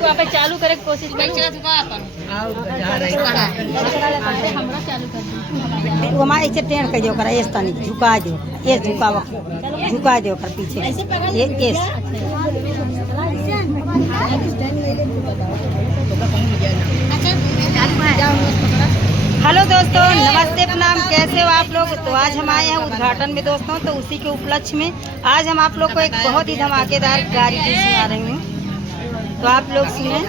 वहाँ पे चालू करे कोशिश करो। वो हमारे ऐसे टेढ़ कर दो, करा ऐसा नहीं झुका दो, ये झुका दो कर पीछे ये हेलो दोस्तों, नमस्ते प्रणाम, कैसे हो आप लोग। तो आज हम आए हैं उद्घाटन में दोस्तों, तो उसी के उपलक्ष्य में आज हम आप लोग को एक बहुत ही धमाकेदार गाड़ी की सुना रही हूँ, तो आप लोग सुने।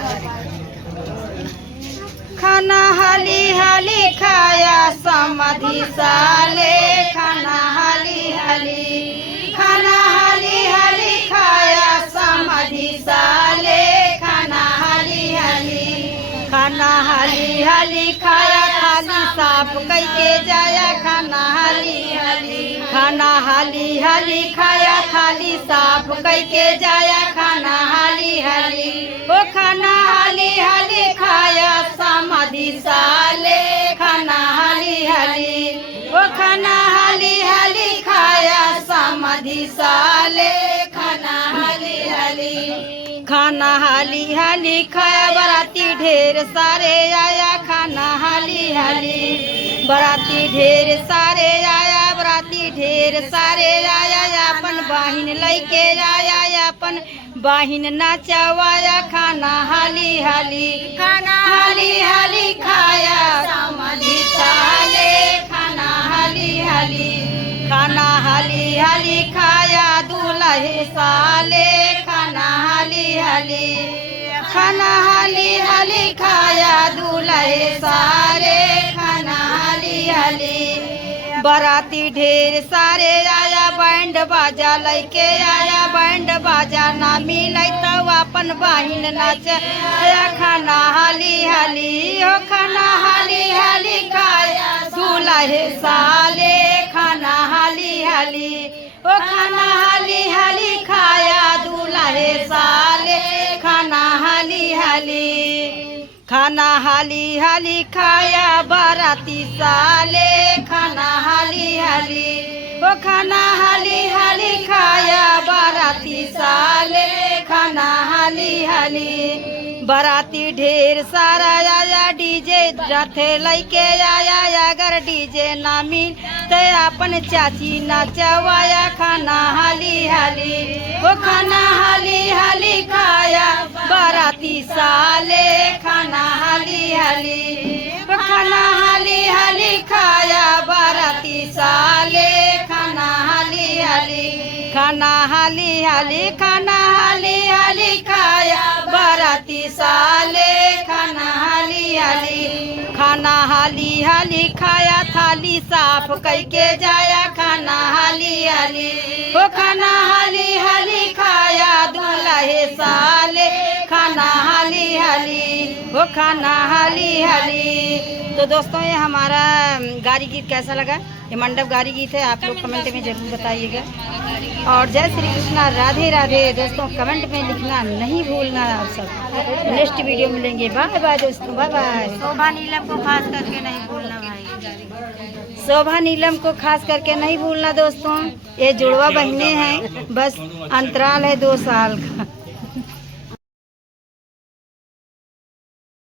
खाना हाली हाली खाया समाधि साले, खाना हाली हाली, खाना हाली हाली खाया समाधि साले, खाना हाली हाली, खाना हाली हाली खाया थाली साफ कई के जाया, खाना हाली हाली, खाना हाली हाली खाया थाली साफ कई के जाया, खाना हाली हाली, ओ खाना हाली हाली खाया समाधि साले, खाना हाली हाली, ओ खाना हाली हाली खाया समाधि साले, खाना हाली हाली, खाना हाली हाली खाया बराती ढेर सारे आया, खाना हाली हाली, बराती ढेर सारे आया, बराती ढेर सारे आया, अपन बाहिन लैके आया, अपन बाहिन नाचवाया, खाना हाली हाली, खाना हाली हाली खाया समाधि साले, खाना हाली हाली, खाना हाली हाली खाया दूल्हे साले, खाना हाली हाली, खाना हाली हाली खाया दूल्हे सारे, खाना हाली हाली, बराती ढेर सारे आया, बैंड बाजा लैके आया, बैंड बाजा ना मिलै तो अपन बहिन नाच, खाना हाली हाली, हो खाना हाली हाली खाया दूल्हे साले, खाना हाली हाली, ओ खाना हाली हाली खाया दूल्हे साले, खाना हाली हाली, खाना हाली हाली खाया बाराती साले, खाना हाली हाली, ओ खाना हाली हाली खाया बाराती साले, खाना हाली हाली, बराती ढेर सारा आया, डीजे रथे लैके आया, अगर डीजे ना मिल तो अपन चाची नाचवाया, खाना हाली हाली, ओ खाना हाली हाली खाया बराती साले, खाना हाली हाली, ओ खाना हाली हाली खाया बराती साले, खाना हाली हाली, खाना हाली हाली, खाना हाली हाली खाया बराती साले, खाना हाली हाली, खाना हाली हाली खाया थाली साफ कई के जाया, खाना हाली हाली, ओ खाना हाली हाली खाया दूल्हे साले, खाना हाली हाली, ओ खाना हाली हाली। तो दोस्तों ये हमारा गाड़ी गीत कैसा लगा, ये मंडप गाड़ी गीत है, आप लोग कमेंट में जरूर बताइएगा। और जय श्री कृष्णा, राधे राधे दोस्तों, कमेंट में लिखना नहीं भूलना। आप सब नेक्स्ट वीडियो मिलेंगे, बाय बाय दोस्तों, बाय बाय। शोभा नीलम को खास करके नहीं भूलना भाई, शोभा नीलम को खास करके नहीं भूलना दोस्तों, ये जुड़वा बहनें हैं, बस अंतराल है 2 साल का।